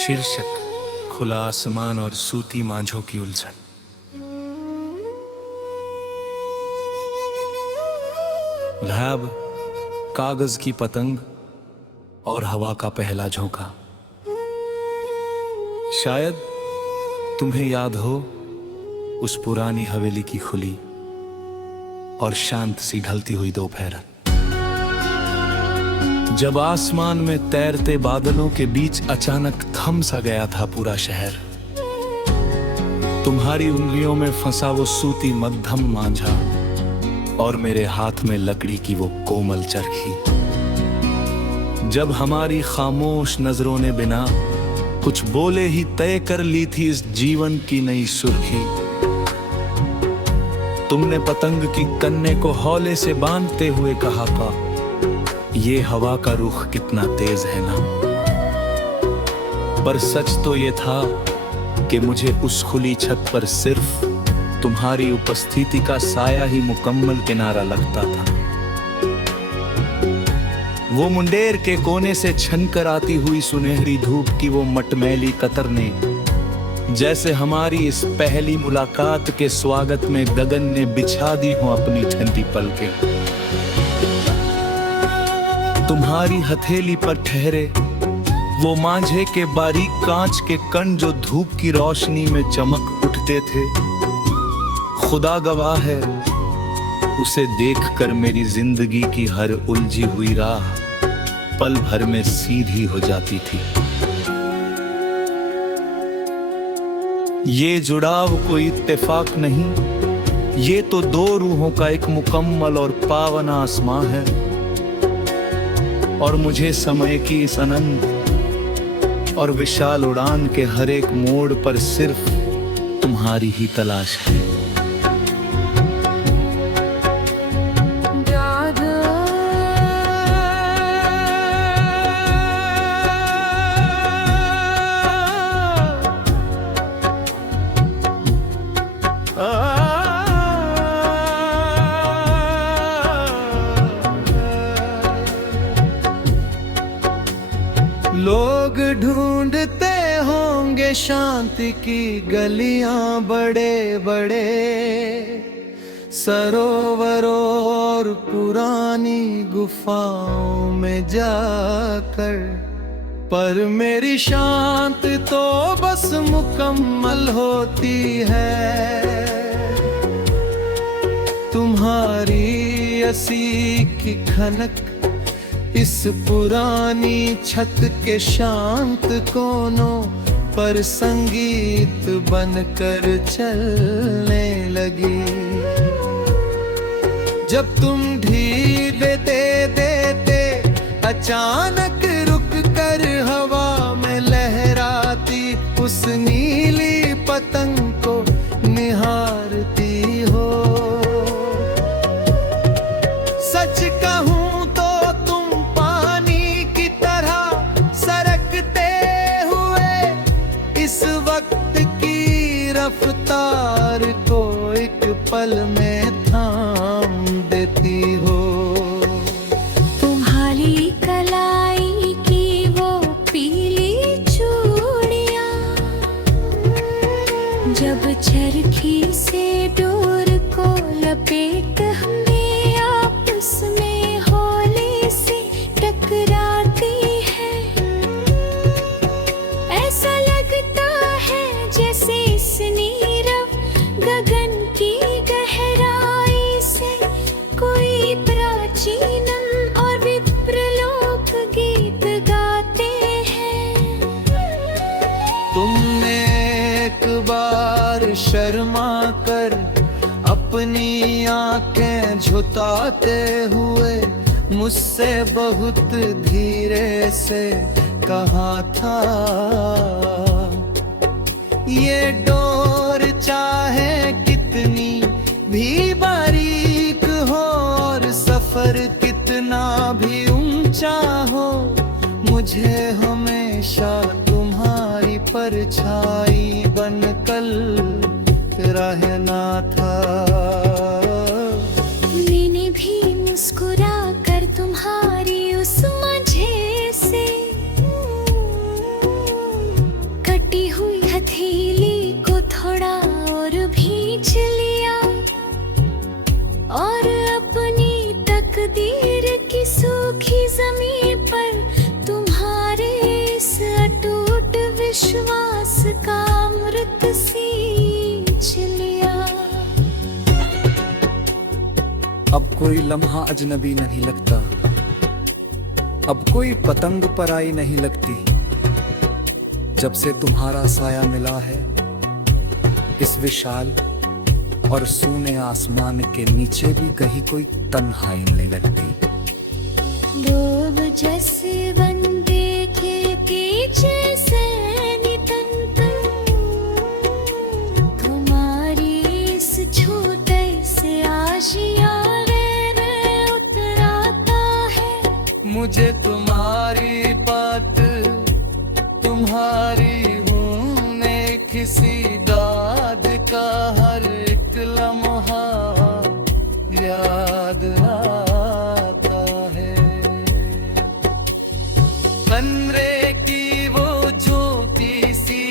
शीर्षक खुला आसमान और सूती मांझों की उलझन। लहब, कागज की पतंग और हवा का पहला झोंका। शायद तुम्हें याद हो उस पुरानी हवेली की खुली और शांत सी ढलती हुई दोपहर, जब आसमान में तैरते बादलों के बीच अचानक थम सा गया था पूरा शहर। तुम्हारी उंगलियों में फंसा वो सूती मध्यम मांझा और मेरे हाथ में लकड़ी की वो कोमल चरखी। जब हमारी खामोश नजरों ने बिना कुछ बोले ही तय कर ली थी इस जीवन की नई सुर्खी। तुमने पतंग की कन्ने को हौले से बांधते हुए कहा था, ये हवा का रुख कितना तेज है ना। पर सच तो ये था कि मुझे उस खुली छत पर सिर्फ तुम्हारी उपस्थिति का साया ही मुकम्मल किनारा लगता था। वो मुंडेर के कोने से छनकर आती हुई सुनहरी धूप की वो मटमैली कतरने, जैसे हमारी इस पहली मुलाकात के स्वागत में गगन ने बिछा दी हो अपनी ठंडी पलकें। तुम्हारी हथेली पर ठहरे वो मांझे के बारीक कांच के कण जो धूप की रोशनी में चमक उठते थे, खुदा गवाह है, उसे देखकर मेरी जिंदगी की हर उलझी हुई राह पल भर में सीधी हो जाती थी। ये जुड़ाव कोई इत्तेफाक नहीं, ये तो दो रूहों का एक मुकम्मल और पावन आसमां है। और मुझे समय की इस अनंत और विशाल उड़ान के हर एक मोड़ पर सिर्फ तुम्हारी ही तलाश है। लोग ढूंढते होंगे शांति की गलियां, बड़े बड़े सरोवरों और पुरानी गुफाओं में जाकर, पर मेरी शांत तो बस मुकम्मल होती है तुम्हारी असी की खनक इस पुरानी छत के शांत कोनों पर संगीत बनकर चलने लगी। जब तुम ढीले देते अचानक रुक कर हवा में लहराती उस नीली पतंग को निहारती हो। सच कहूं रफ्तार को एक पल में थाम देती हो। तुम्हारी कलाई की वो पीली चूड़ियां, जब चरखी से डोर को लपेट हमें आपस में हौले से टकराती है, ऐसा लगता है जैसे नीरव गगन की गहराई से कोई प्राचीन और विप्र लोक गीत गाते हैं। तुमने एक बार शर्मा कर अपनी आंखें झुकाते हुए मुझसे बहुत धीरे से कहा था, ये डोर चाहे कितनी भी बारीक हो और सफर कितना भी ऊंचा हो, मुझे हमेशा तुम्हारी परछाई बनकर रहना था। मैंने भी मुस्कुरा कर तुम्हारी उस मांझे से विश्वास का अमृत सींच लिया। अब कोई लम्हा अजनबी नहीं लगता, अब कोई पतंग पराई नहीं लगती। जब से तुम्हारा साया मिला है इस विशाल और सूने आसमान के नीचे भी कहीं कोई तन्हाई नहीं लगती। लोग जैसे बंदे के पीछे से नितंतन, तुम्हारी इस छोटे से आशिया उतराता है। मुझे तुम्हारी बात तुम्हारी होने किसी दाद का हर एक लम्हा याद आता है। कमरे की वो छोटी सी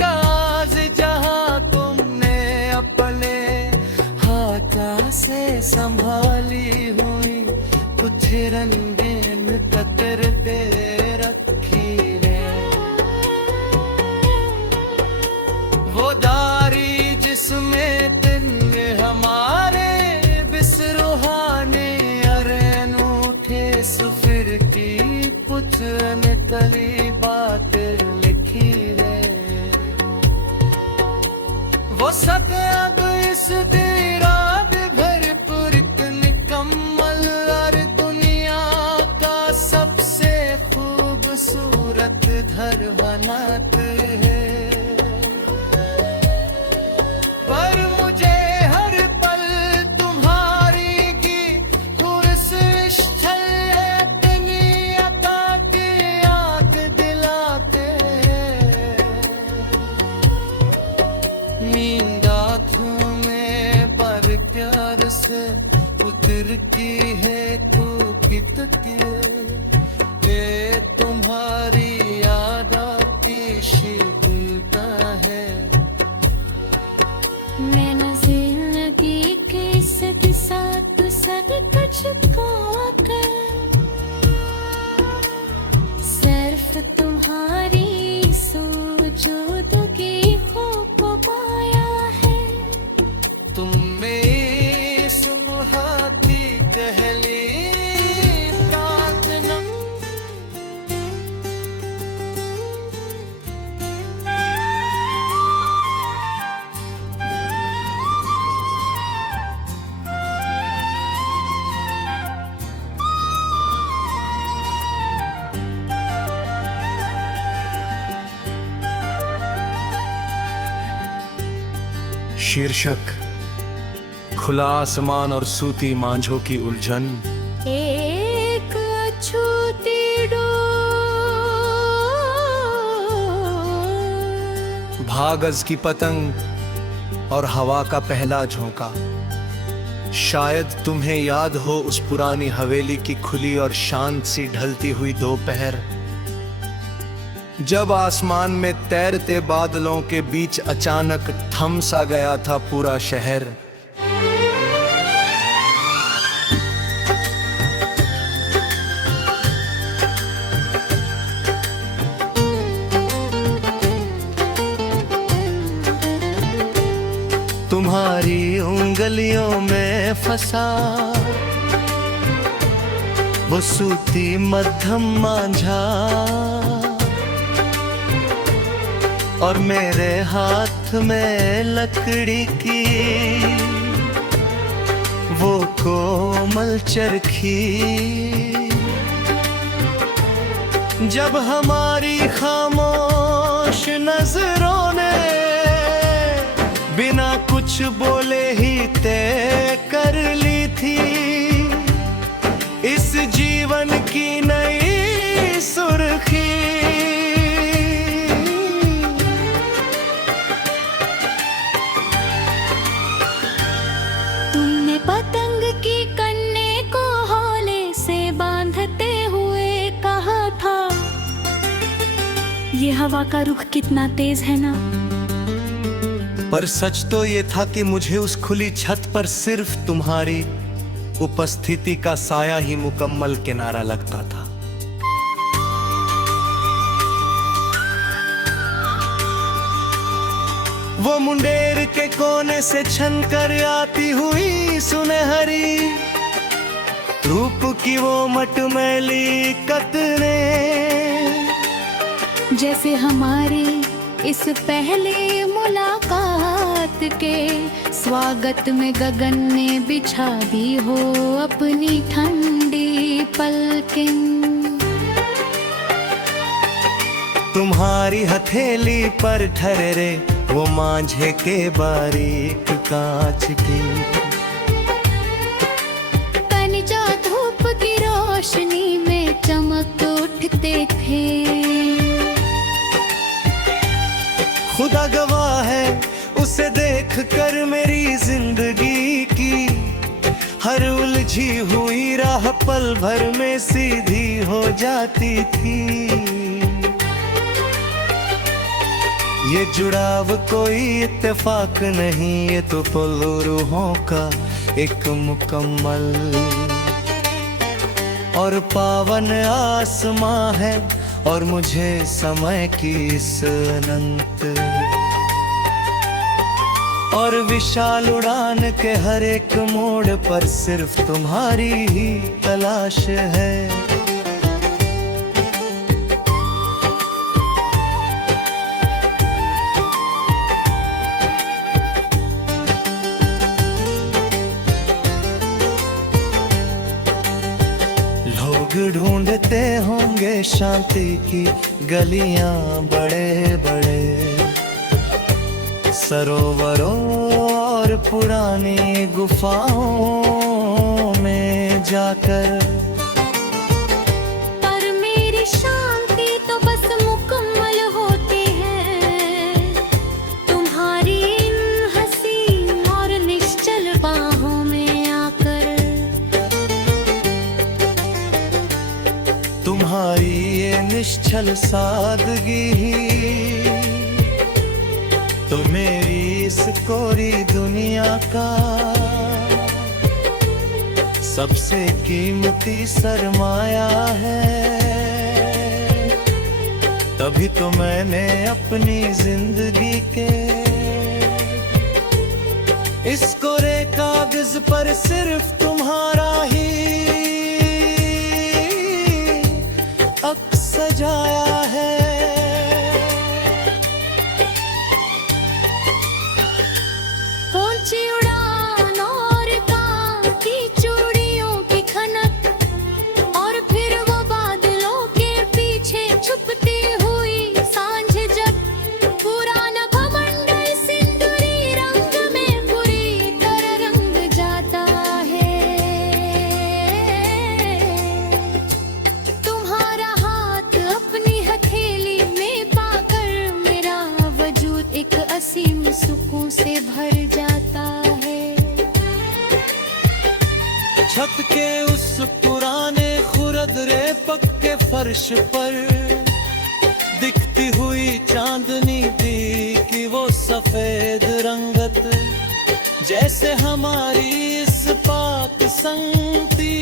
गाज जहां तुमने अपने हाथा से संभाली हुई, कुछ रंगीन कतर पे रखी है। वो दारी जिसमें दिन हमारे बिसरुहाने अनूठे सुफिर की कुछ निकली बात लिखी है। वो सक अब इस दीराद भरपूर निकम्मल और दुनिया का सबसे खूबसूरत घर बनाते हैं। पर मुझे हर पल तुम्हारी की खुर्शिश अता की याद दिलाते हैं। नींद आँखों में बर प्यार से उतरती है तू कितती है। तुम्हारी याद आती शीतलता है। मैं न जिंदगी के साथ सर कुछ कर सिर्फ तुम्हारी सोजोदगी को पाया है। तुम में सुहाती कहली प्रार्थना। शीर्षक खुला आसमान और सूती मांझों की उलझन। एक अछूती डोर भागज की पतंग और हवा का पहला झोंका। शायद तुम्हें याद हो उस पुरानी हवेली की खुली और शांत सी ढलती हुई दोपहर, जब आसमान में तैरते बादलों के बीच अचानक थम सा गया था पूरा शहर। तुम्हारी उंगलियों में फंसा वो सूती मध्यम मांझा, और मेरे हाथ में लकड़ी की वो कोमल चरखी। जब हमारी खामोश नजरों ने बिना कुछ बोले ही तय कर ली थी इस जीवन की नई सुर्खी। पतंग की कन्ने को हौले से बांधते हुए कहा था, ये हवा का रुख कितना तेज है ना। पर सच तो ये था कि मुझे उस खुली छत पर सिर्फ तुम्हारी उपस्थिति का साया ही मुकम्मल किनारा लगता था। वो मुंडेर के कोने से छन कर आती हुई सुनहरी, रूप की वो मटमैली कतरे, जैसे हमारी इस पहली मुलाकात के स्वागत में गगन ने बिछा दी हो अपनी ठंडी पलकें। तुम्हारी हथेली पर ठहरे वो मांझे के बारीक कांच की, कनिजा धूप की रोशनी में चमक उठते थे। खुदा गवाह है उसे देख कर मेरी जिंदगी की हर उलझी हुई राह पल भर में सीधी हो जाती थी। ये जुड़ाव कोई इत्तेफाक नहीं, ये तो पुल रूहों का एक मुकम्मल और पावन आसमां है, और मुझे समय की इस अनंत और विशाल उड़ान के हर एक मोड़ पर सिर्फ तुम्हारी ही तलाश है। ढूंढते होंगे शांति की गलियां बड़े बड़े सरोवरों और पुरानी गुफाओं में जाकर, पर मेरी शांति तो बस मुकम्मल होती है तुम्हारी इन हसीन और निश्चल बाहों में आकर। तुम्हारी ये निश्चल सादगी ही तो मेरी इस कोरी दुनिया का सबसे कीमती सरमाया है। तभी तो मैंने अपनी जिंदगी के इस कोरे कागज पर सिर्फ तुम्हारा ही सजाया है। ऊंची उड़ान और कांति चूड़ियों की खनक, और फिर वो बादलों के पीछे छुपती हुई सांझ, जब पुराना घमंड सिंदूरी रंग में बुरी तरह रंग जाता है। तुम्हारा अपनी हथेली में पाकर मेरा वजूद एक असीम सुकून से भर जाता है। छत के उस पुराने खुरदरे पक्के फर्श पर दिखती हुई चांदनी की वो सफेद रंगत, जैसे हमारी इस पाक संगति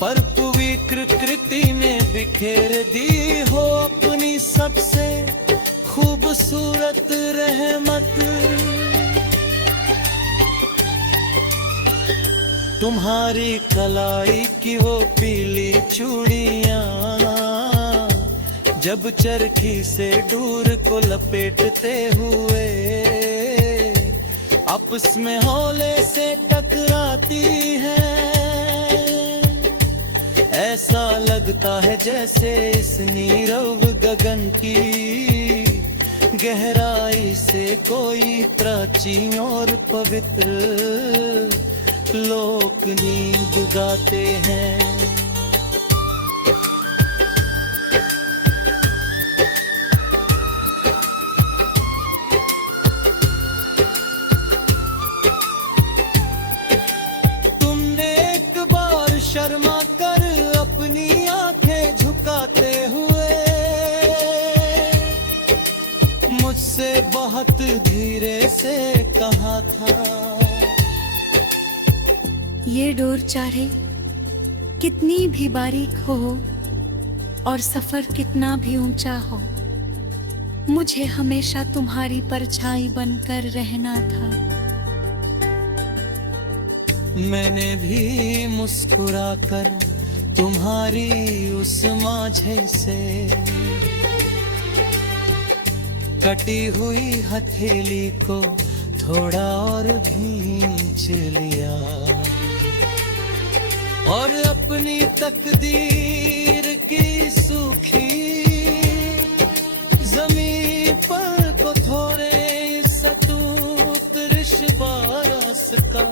पर पवित्र कृति में बिखेर दी हो अपनी सबसे खूबसूरत रहमत। तुम्हारी कलाई की वो पीली चूड़ियां जब चरखी से डोर को लपेटते हुए आपस में हौले से टकराती हैं, ऐसा लगता है जैसे इस नीरव गगन की गहराई से कोई प्राचीन और पवित्र लोक नींद गाते हैं। तुमने एक बार शर्मा कर अपनी आंखें झुकाते हुए मुझसे बहुत धीरे से कहा था, ये डोर चाहे कितनी भी बारीक हो और सफर कितना भी ऊंचा हो, मुझे हमेशा तुम्हारी परछाई बनकर रहना था। मैंने भी मुस्कुराकर तुम्हारी उस माझे से कटी हुई हथेली को थोड़ा और भींच लिया और अपनी तकदीर की सूखी जमीन पर को थोड़े सतूत रिश्वास का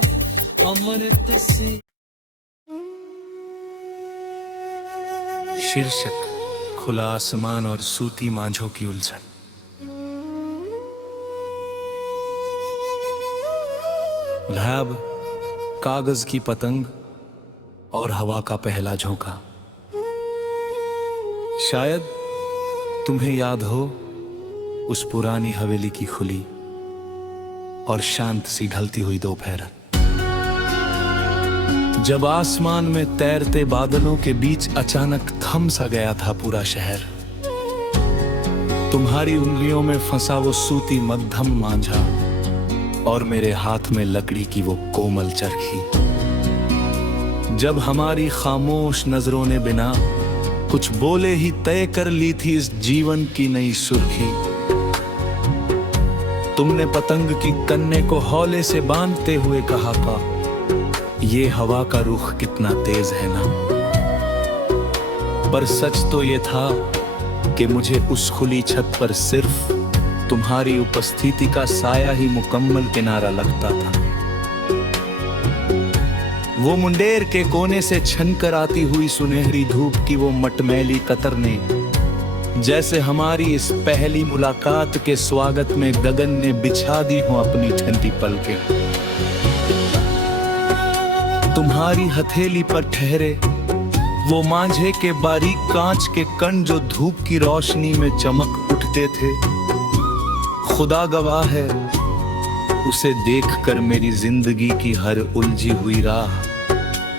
अमृत से। शीर्षक खुला आसमान और सूती मांझों की उलझन। लैब, कागज की पतंग और हवा का पहला झोंका। शायद तुम्हें याद हो उस पुरानी हवेली की खुली और शांत सी ढलती हुई दोपहर, जब आसमान में तैरते बादलों के बीच अचानक थम सा गया था पूरा शहर। तुम्हारी उंगलियों में फंसा वो सूती मध्यम मांझा और मेरे हाथ में लकड़ी की वो कोमल चरखी। जब हमारी खामोश नजरों ने बिना कुछ बोले ही तय कर ली थी इस जीवन की नई सुर्खी, तुमने पतंग की कन्ने को हौले से बांधते हुए कहा था, ये हवा का रुख कितना तेज है ना। पर सच तो ये था कि मुझे उस खुली छत पर सिर्फ तुम्हारी उपस्थिति का साया ही मुकम्मल किनारा लगता था। वो मुंडेर के कोने से छनकर आती हुई सुनहरी धूप की वो मटमैली कतर ने जैसे हमारी इस पहली मुलाकात के स्वागत में गगन ने बिछा दी हो अपनी ठंडी पलकें। तुम्हारी हथेली पर ठहरे वो मांझे के बारीक कांच के कण जो धूप की रोशनी में चमक उठते थे, खुदा गवाह है उसे देखकर मेरी जिंदगी की हर उलझी हुई राह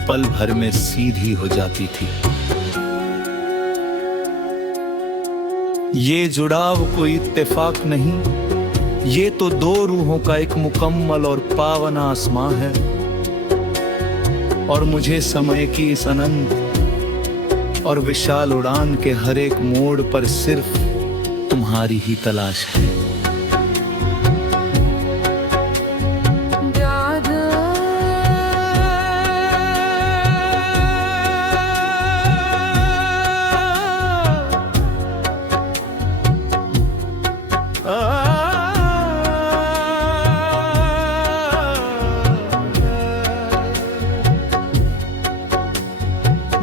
पल भर में सीधी हो जाती थी। ये जुड़ाव कोई इत्तेफाक नहीं, ये तो दो रूहों का एक मुकम्मल और पावन आसमां है। और मुझे समय की इस अनंत और विशाल उड़ान के हर एक मोड़ पर सिर्फ तुम्हारी ही तलाश है।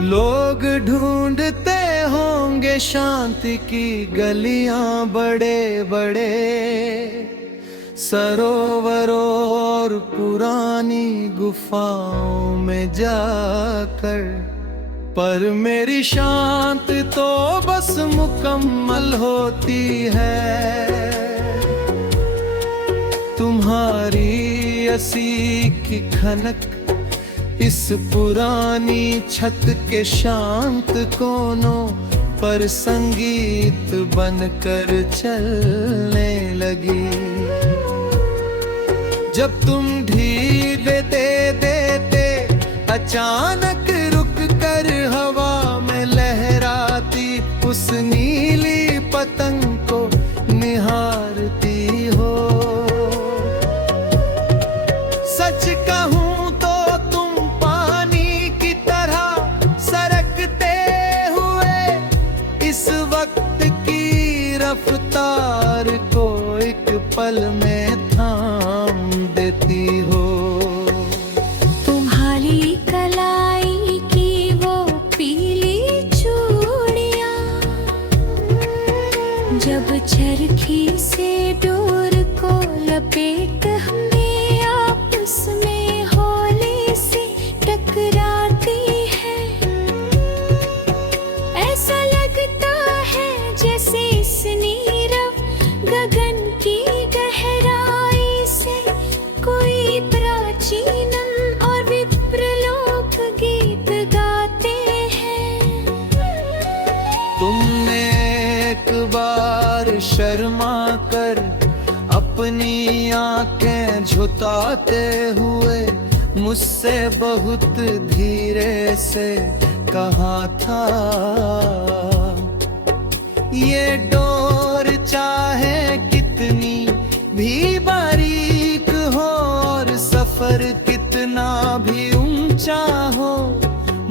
लोग ढूंढते होंगे शांति की गलियां बड़े बड़े सरोवरों और पुरानी गुफाओं में जाकर, पर मेरी शांति तो बस मुकम्मल होती है तुम्हारी असी की खनक इस पुरानी छत के शांत कोनों पर संगीत बनकर चलने लगी। जब तुम ढीले देते अचानक रुक कर हवा में लहराती उस नीली पतंग को निहारती हो। सच कहूं रफ्तार को एक पल में थाम देती हो। तुम्हारी कलाई की वो पीली चूड़ियां जब चरखी से डोर को लपेट हमें आपस में हौले से टकराती है, ऐसा लगता है जैसे गगन की गहराई से कोई प्राचीन और विप्र लोक गीत गाते हैं। तुमने एक बार शर्मा कर अपनी आंखें झुकाते हुए मुझसे बहुत धीरे से कहा था, ये डोर चाहे कितनी भी बारीक हो और सफर कितना भी ऊंचा हो,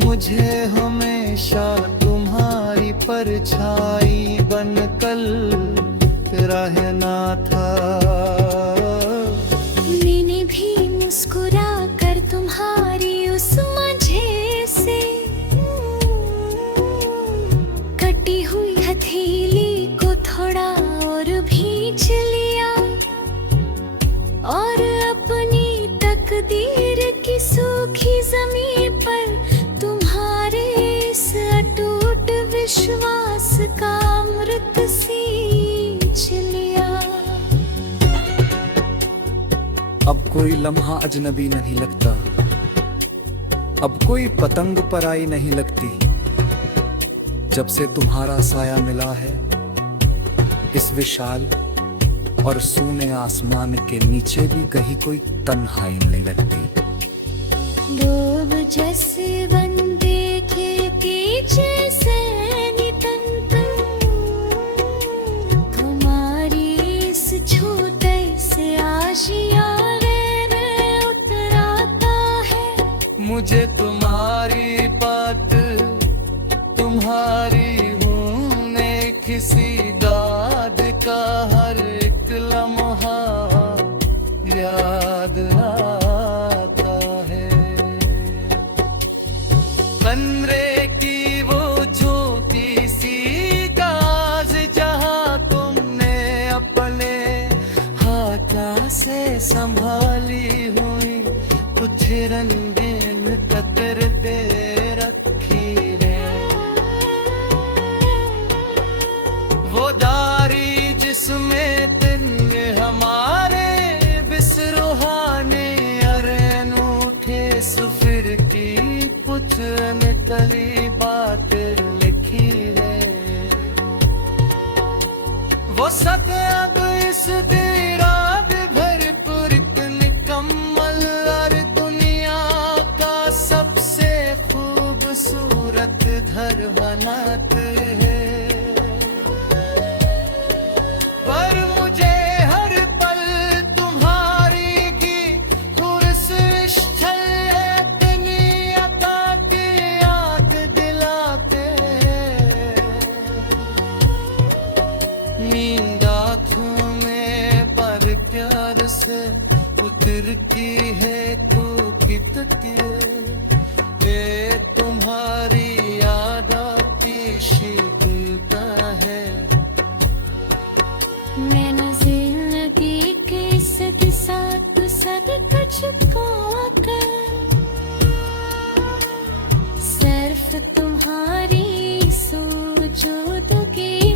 मुझे हमेशा तुम्हारी परछाई बनकर रहना था। मैंने भी मुस्कुरा कर तुम्हारी उस मझे से कटी हुई हथेली को थोड़ा और भींच लिया और अपनी तकदीर की सूखी जमीन पर तुम्हारे इस अटूट विश्वास का अमृत सींच लिया। अब कोई लम्हा अजनबी नहीं लगता, अब कोई पतंग पराई नहीं लगती, जब से तुम्हारा साया मिला है इस विशाल और सूने आसमान के नीचे भी कहीं कोई तन्हाई नहीं लगती। डूब जैसे बंदे के जैसे नितन तुम्हारी इस छोटे से आशिया उतराता है। मुझे तुम्हारी बात तुम्हारी होने किसी दाद का हर एक लम्हा याद आता है। कमरे की वो छोटी सी गाज जहाँ तुमने अपने हाथा से संभाली हुई कुछ रंगीन कतर दे रखी रे, वो दारी जिसमें दिन हमारे बिसरुहाने अरे अनूठे सुफिर की कुछ निकली बात लिखी रे, वो सत अब इस दीराद भरपूर निकम्मल और दुनिया का सबसे खूबसूरत घर बनाते हैं। पर मुझे हर पल तुम्हारी की हुर्स इतनी अता की याद दिलाते, नींद आँखों में पर प्यार से उतर की है तू कितके, ये तुम्हारी याद आती शीतलता है। मैंने जिंदगी के साथ सब कुछ पाकर सिर्फ तुम्हारी सोचों की